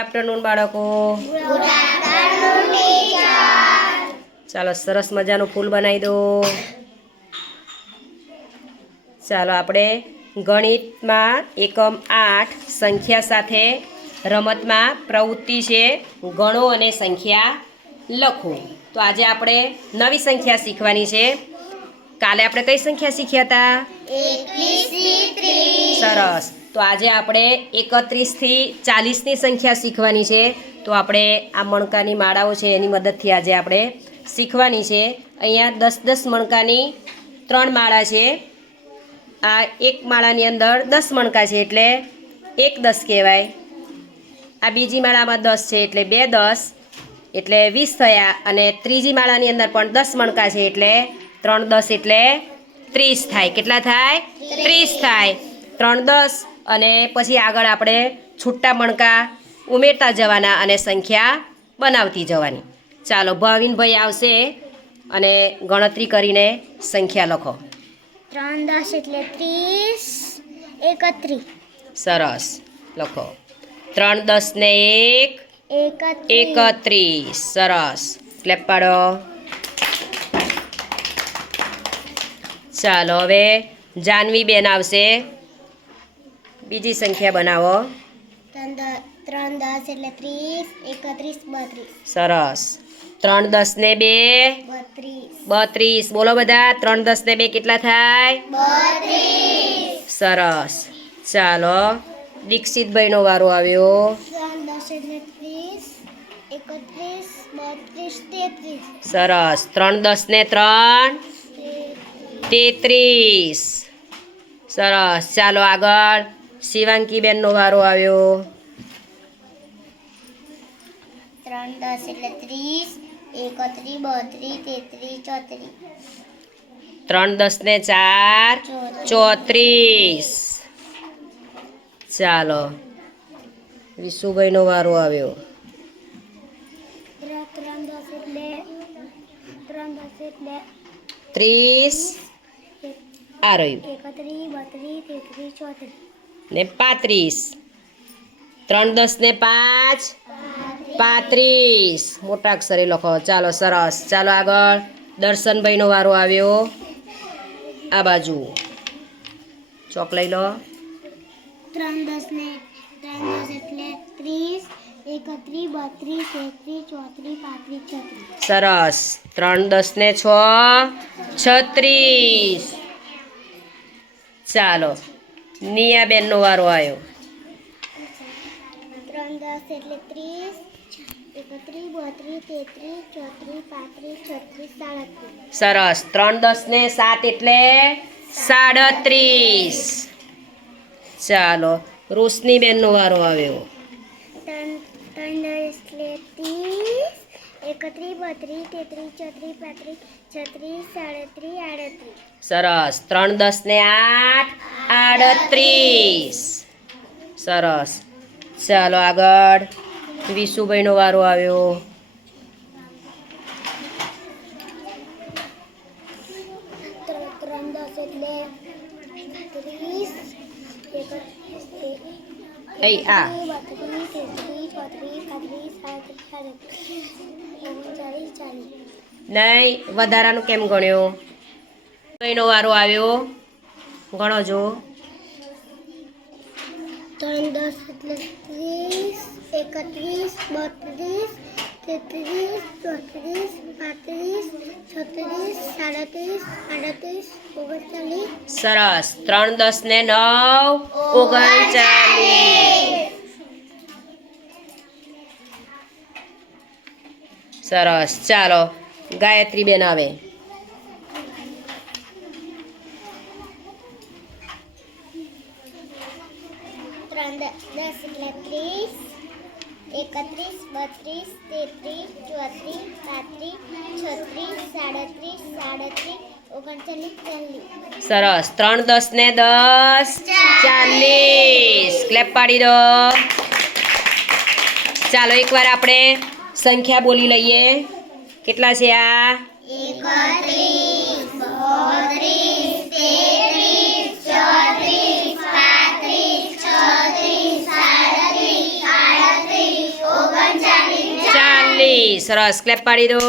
Afternoon બાળકો. ચાલો સરસ મજાનું ફૂલ બનાવી દો. ચાલો આપણે ગણિતમાં એકમ 8 સંખ્યા સાથે રમતમાં પ્રવૃત્તિ છે ગણો અને સંખ્યા લખો. તો આજે આપણે નવી સંખ્યા શીખવાની છે. કાલે આપણે કઈ સંખ્યા શીખ્યા હતા? 21 થી 30. સરસ. તો આજે આપણે 31 થી 40ની સંખ્યા શીખવાની છે. તો આપણે આ મણકાની માળાઓ છે એની મદદથી આજે આપણે શીખવાની છે. અહીંયા 10-10 મણકાની 3 માળા છે. આ એક માળાની અંદર 10 મણકા છે એટલે 1 10 કહેવાય. આ બીજી માળામાં 10 છે એટલે 2 10 એટલે 20 થયા. અને ત્રીજી માળાની અંદર પણ 10 મણકા છે એટલે 3 10 એટલે 30 થાય. કેટલા થાય? 30 થાય. 3 10 અને પછી આગળ આપણે છૂટા મણકા ઉમેરતા જવાના અને સંખ્યા બનાવતી જવાની. ચાલો ભાવિનભાઈ આવશે અને ગણતરી કરીને સંખ્યા લખો. 3 10 એટલે 30, 31. સરસ, લખો. 3 10 ને 1 31. સરસ, ક્લેપ પાડો. ચાલો હવે જાનવી બેન આવશે. બીજી સંખ્યા બનાવો. 3 10 એટલે 30, 31, 32. સરસ. 3 10 ને 2 32. બોલો બધા. 3 10 ને 2 કેટલા થાય? 32. સરસ. ચાલો દીક્ષિતભાઈનો વારો આવ્યો. 3 10 એટલે 30, 31, 32, 33. સરસ. 3 10 ને 3 33. સરસ. ચાલો આગળ શિવાંકી બેનનો વારો આવ્યો. 3 10 એટલે 30, 31, 32, 33, 34. 3 10 ને 4 34. ચાલો વિશુભાઈનો વારો આવ્યો. 3 10 એટલે 30. આ રહ્યું. 31, 32, 33, 34. ને 35. 3 10 ને 5 35. મોટા અક્ષરે લખો. ચાલો સરસ. ચાલો આગળ દર્શનભાઈનો વારો આવ્યો. આ બાજુ ચોક લઈ લો. 3 10 એટલે 30, 31, 32, 33, 34, 35. સરસ. 3 10 ને 6 36. ચાલો નિયાબેનનો વારો આવ્યો. 3 10 એટલે 30, 31, 32, 33, 34, 35, 36. સરસ. 3 10 ને 7 એટલે 37. ચાલો રોશનીબેનનો વારો આવ્યો. 3 10 એટલે 30, 31, 32, 33, 34, 35, 36, 37, 38. સરસ. 3 10 ને 8 38. સરસ. ચાલો આગળ વિશુભાઈનો વારો આવ્યો. 3 10 એટલે 30, 31, એ આ 32, 33, 34, 35, 36, 39, 40. નહીં વધારાનું કેમ ગણ્યો? ભાઈનો વારો આવ્યો. ગણો જો. 3 10 એટલે 30, 31, 32, 33, 34, 35, 36, 37, 38, 39. સરસ. 3 10 ને 9 39. સરસ. ચાલો ગાયત્રી બેન આવે. 3 10 એટલે 30, 31, 32, 33, 34, 35, 36, 37, 38, 39, 40. સરસ. 3 10 ને 10 40. ક્લેપ પાડી દો. ચાલો એકવાર આપણે સંખ્યા બોલી લઈએ. કેટલા છે આ? 31, 32, 33, 34, 35, 36, 37, 38, સરસ ક્લેપ પાડી દો